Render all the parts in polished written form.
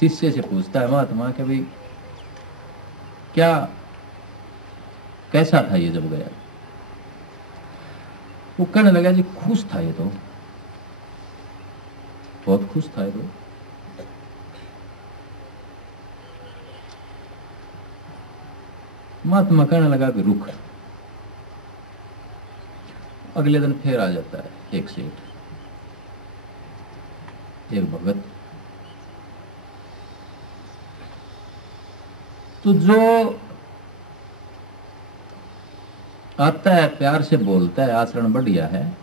शिष्य से पूछता है महात्मा कि भाई क्या कैसा था ये जब गया? वो कहने लगा जी खुश था ये तो, बहुत खुश था ये तो। महात्मा कहने लगा कि रुक। अगले दिन फिर आ जाता है एक सेठ, एक भगत। तो जो आता है प्यार से बोलता है, आचरण बढ़िया है,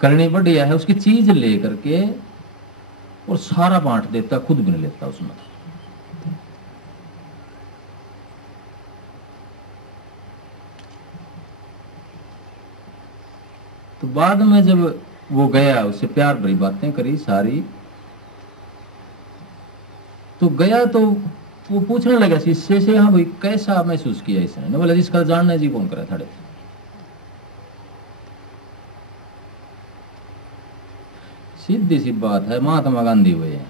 करनी बढ़िया है, उसकी चीज लेकर के और सारा बांट देता, खुद भी नहीं लेता उसमें। तो बाद में जब वो गया, उससे प्यार भरी बातें करी सारी, तो गया तो वो पूछने लगा शिष्य से, हाँ भाई कैसा महसूस किया इसने? बोला जिसका जानने जी कौन करे थड़े। सीधी सी बात है, महात्मा गांधी हुए हैं,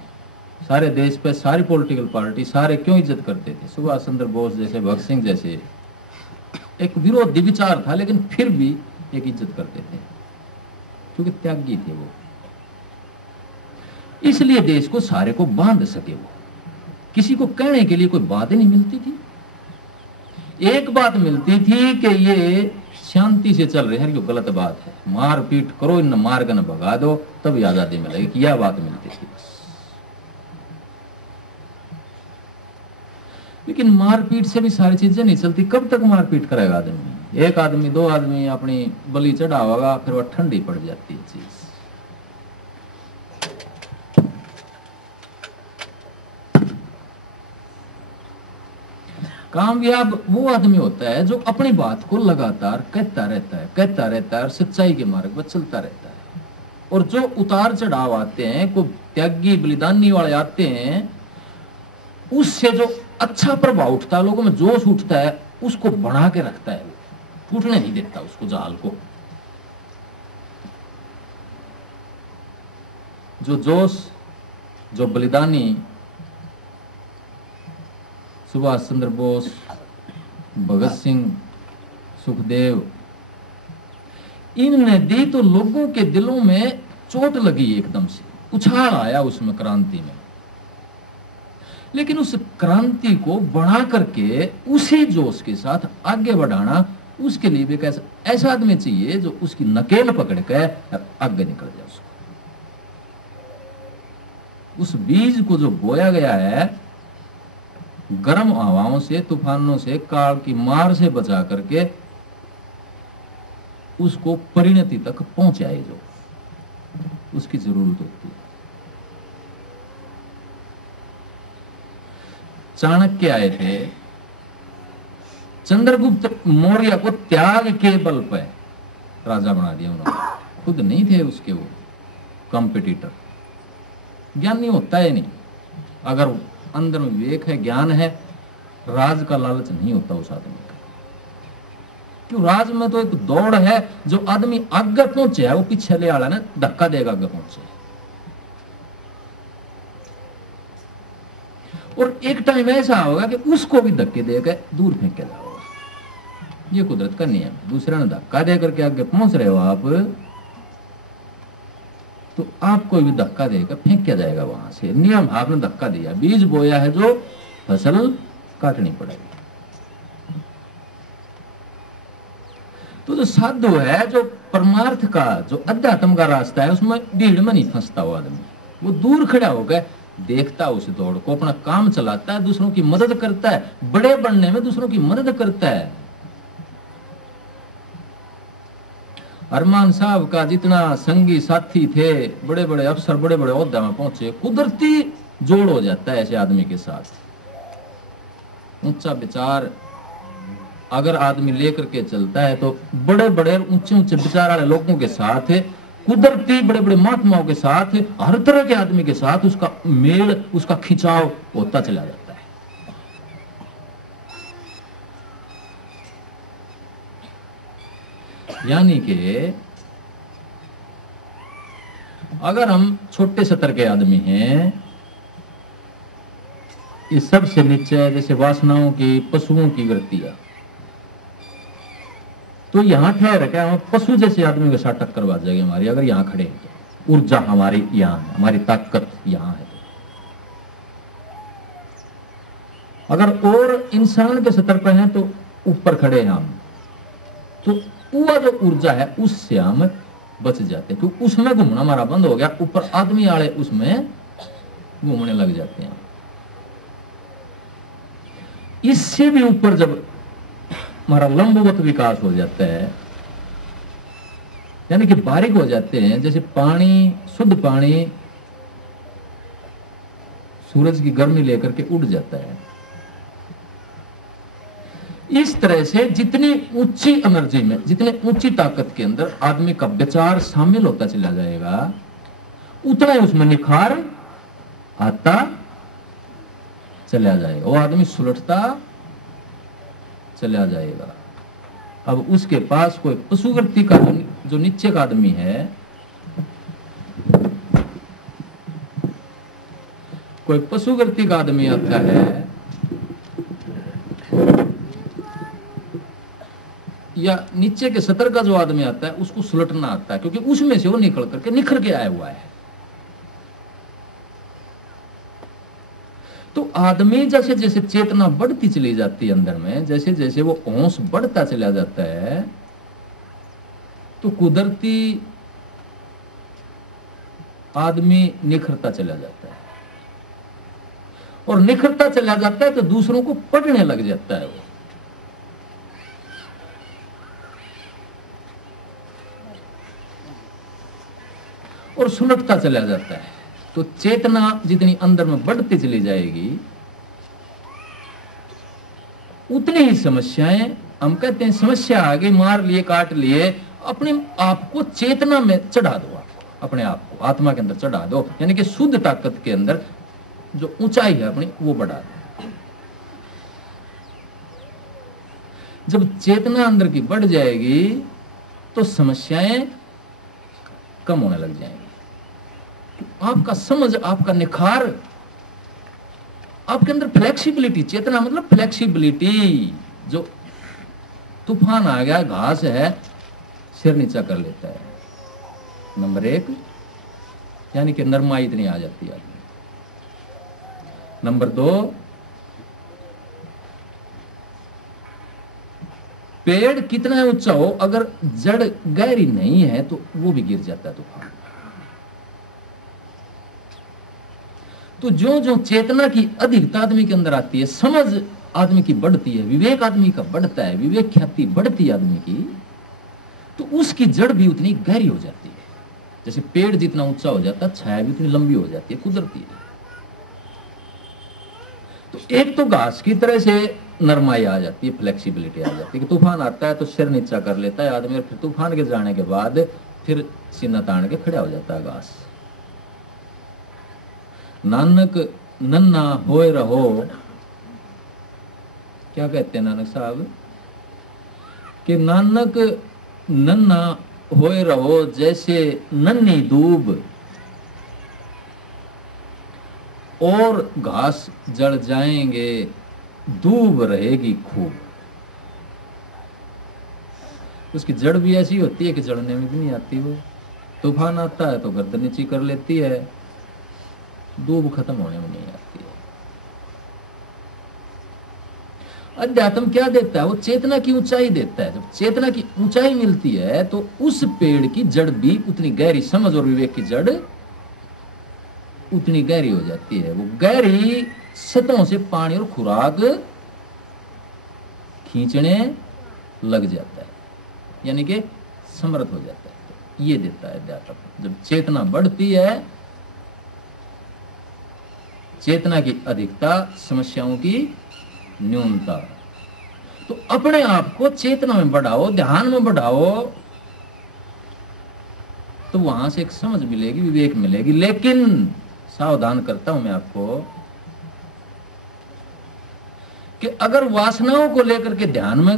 सारे देश पे सारी पॉलिटिकल पार्टी सारे क्यों इज्जत करते थे? सुभाष चंद्र बोस जैसे, भगत सिंह जैसे, एक विरोधी विचार था लेकिन फिर भी एक इज्जत करते थे क्योंकि त्यागी थे वो। इसलिए देश को सारे को बांध सके वो। किसी को कहने के लिए कोई बात ही नहीं मिलती थी। एक बात मिलती थी कि ये शांति से चल रहे हैं, जो गलत बात है, मार पीट करो, इन मार कर न भगा दो, तभी आजादी मिलेगी, यह बात मिलती थी। लेकिन मारपीट से भी सारी चीजें नहीं चलती। कब तक मारपीट करेगा आदमी? एक आदमी दो आदमी अपनी बलि चढ़ावेगा, फिर वह ठंडी पड़ जाती है चीज। कामयाब वो आदमी होता है जो अपनी बात को लगातार कहता रहता है और सच्चाई के मार्ग पर चलता रहता है। और जो उतार चढ़ाव आते हैं, को त्यागी बलिदानी वाले आते हैं, उससे जो अच्छा प्रभाव उठता है, लोगों में जोश उठता है, उसको बढ़ा के रखता है, टूटने नहीं देता उसको, जाल को। जो जोश, जो बलिदानी सुभाष चंद्र बोस, भगत सिंह, सुखदेव, इनने दी तो लोगों के दिलों में चोट लगी, एकदम से उछाल आया उसमें, क्रांति में। लेकिन उस क्रांति को बढ़ा करके उसी जोश के साथ आगे बढ़ाना, उसके लिए भी एक ऐसा आदमी चाहिए जो उसकी नकेल पकड़ के आगे निकल जाए। उसको, उस बीज को जो बोया गया है, गर्म हवाओं से, तूफानों से, काल की मार से बचा करके उसको परिणति तक पहुंचाए, जो उसकी जरूरत होती है। चाणक्य आए थे, चंद्रगुप्त मौर्य को त्याग के बल पर राजा बना दिया उन्होंने। खुद नहीं थे उसके वो कंपटीटर। ज्ञानी होता है नहीं, अगर अंदर में विवेक है, ज्ञान है, राज का लालच नहीं होता उस आदमी का। क्यों? राज में तो एक दौड़ है, जो आदमी आगे पहुंचे है वो पीछे ले आला ना धक्का देगा आगे पहुंचे। और एक टाइम ऐसा होगा कि उसको भी धक्के देकर दूर फेंक के जाओगा। ये कुदरत का नियम है। दूसरा ने धक्का दे करके आगे पहुंच रहे हो आप, तो आपको भी धक्का देकर फेंक के जाएगा वहां से। नियम, आपने धक्का दिया, बीज बोया है, जो फसल काटनी पड़ेगी। तो जो साधु है, जो परमार्थ का, जो अध्यात्म का रास्ता है, उसमें भीड़ में नहीं फंसता वो आदमी। वो दूर खड़ा होकर देखता है उस दौड़ को, अपना काम चलाता है, दूसरों की मदद करता है, बड़े बनने में दूसरों की मदद करता है। अरमान साहब का जितना संगी साथी थे, बड़े बड़े अफसर, बड़े बड़े ओहदे में पहुंचे, कुदरती जोड़ हो जाता है ऐसे आदमी के साथ। ऊंचा विचार अगर आदमी लेकर के चलता है, तो बड़े बड़े ऊंचे ऊंचे विचार वाले लोगों के साथ, कुदरती बड़े बड़े महात्माओं के साथ, हर तरह के आदमी के साथ उसका मेल, उसका खिंचाव होता चला जाता है। यानी कि अगर हम छोटे स्तर के आदमी हैं, ये सबसे नीचे जैसे वासनाओं की, पशुओं की वृत्तियां, तो यहां ठहर क्या हम पशु जैसे आदमी के साथ टक्कर बाज जाएगी हमारी, अगर यहां खड़े हैं तो ऊर्जा हमारी यहां है, हमारी ताकत यहां है। तो अगर और इंसान के स्तर पर हैं तो ऊपर खड़े हैं हम, तो वो जो ऊर्जा है उससे हम बच जाते हैं, क्योंकि उसमें घूमना हमारा बंद हो गया, ऊपर आदमी वाले उसमें घूमने लग जाते हैं। इससे भी ऊपर जब हमारा लंबवत विकास हो जाता है, यानी कि बारीक हो जाते हैं, जैसे पानी, शुद्ध पानी सूरज की गर्मी लेकर के उड़ जाता है, इस तरह से जितनी ऊंची एनर्जी में, जितनी ऊंची ताकत के अंदर आदमी का विचार शामिल होता चला जाएगा, उतना ही उसमें निखार आता चला जाएगा, वो आदमी सुलटता चला जाएगा। अब उसके पास कोई पशुवृत्ति का जो नीचे का आदमी है, कोई पशुवृत्ति का आदमी आता है, या नीचे के स्तर का जो आदमी आता है उसको सुलटना आता है, क्योंकि उसमें से वो निकल करके निखर के आया हुआ है। तो आदमी जैसे जैसे चेतना बढ़ती चली जाती है अंदर में, जैसे जैसे वो होश बढ़ता चला जाता है, तो कुदरती आदमी निखरता चला जाता है, और निखरता चला जाता है तो दूसरों को पढ़ने लग जाता है वो। और सुलटता चला जाता है, तो चेतना जितनी अंदर में बढ़ती चली जाएगी, उतनी ही समस्याएं, हम कहते हैं समस्या आ गई, मार लिए, काट लिए, अपने आप को चेतना में चढ़ा दो, अपने आप को आत्मा के अंदर चढ़ा दो, यानी कि शुद्ध ताकत के अंदर जो ऊंचाई है अपनी वो बढ़ा दो। जब चेतना अंदर की बढ़ जाएगी तो समस्याएं कम होने लग जाएंगी, आपका समझ, आपका निखार, आपके अंदर फ्लेक्सिबिलिटी, चेतना मतलब फ्लेक्सिबिलिटी, जो तूफान आ गया, घास है, सिर नीचा कर लेता है, नंबर एक, यानी कि नरमाई इतनी आ जाती है। नंबर दो, पेड़ कितना ऊंचा हो, अगर जड़ गहरी नहीं है तो वो भी गिर जाता है तूफान। तो जो जो चेतना की अधिकता आदमी के अंदर आती है, समझ आदमी की बढ़ती है, विवेक आदमी का बढ़ता है, विवेक ख्याति बढ़ती है आदमी की, तो उसकी जड़ भी उतनी गहरी हो जाती है। जैसे पेड़ जितना ऊंचा हो जाता है, छाया भी उतनी लंबी हो जाती है, कुदरती है। तो एक तो घास की तरह से नरमाई आ जाती है, फ्लेक्सिबिलिटी आ जाती है, कि तूफान आता है तो सिर नीचा कर लेता है आदमी, और फिर तूफान के जाने के बाद फिर सीना तान के खड़ा हो जाता है घास। नानक नन्ना होए रहो, क्या कहते हैं नानक साहब, कि नानक नन्ना होए रहो जैसे नन्ही दूब, और घास जड़ जाएंगे दूब रहेगी खूब। उसकी जड़ भी ऐसी होती है कि जड़ने में भी नहीं आती, वो तूफान आता है तो गर्दन नीची कर लेती है, दूब खत्म होने में नहीं आती है। अध्यात्म क्या देता है, वो चेतना की ऊंचाई देता है। जब चेतना की ऊंचाई मिलती है तो उस पेड़ की जड़ भी उतनी गहरी, समझ और विवेक की जड़ उतनी गहरी हो जाती है। वो गहरी सतहों से पानी और खुराक खींचने लग जाता है, यानी कि समर्थ हो जाता है। तो ये देता है अध्यात्म। जब चेतना बढ़ती है, चेतना की अधिकता, समस्याओं की न्यूनता, तो अपने आप को चेतना में बढ़ाओ, ध्यान में बढ़ाओ, तो वहां से एक समझ मिलेगी, विवेक मिलेगी। लेकिन सावधान करता हूं मैं आपको कि अगर वासनाओं को लेकर के ध्यान में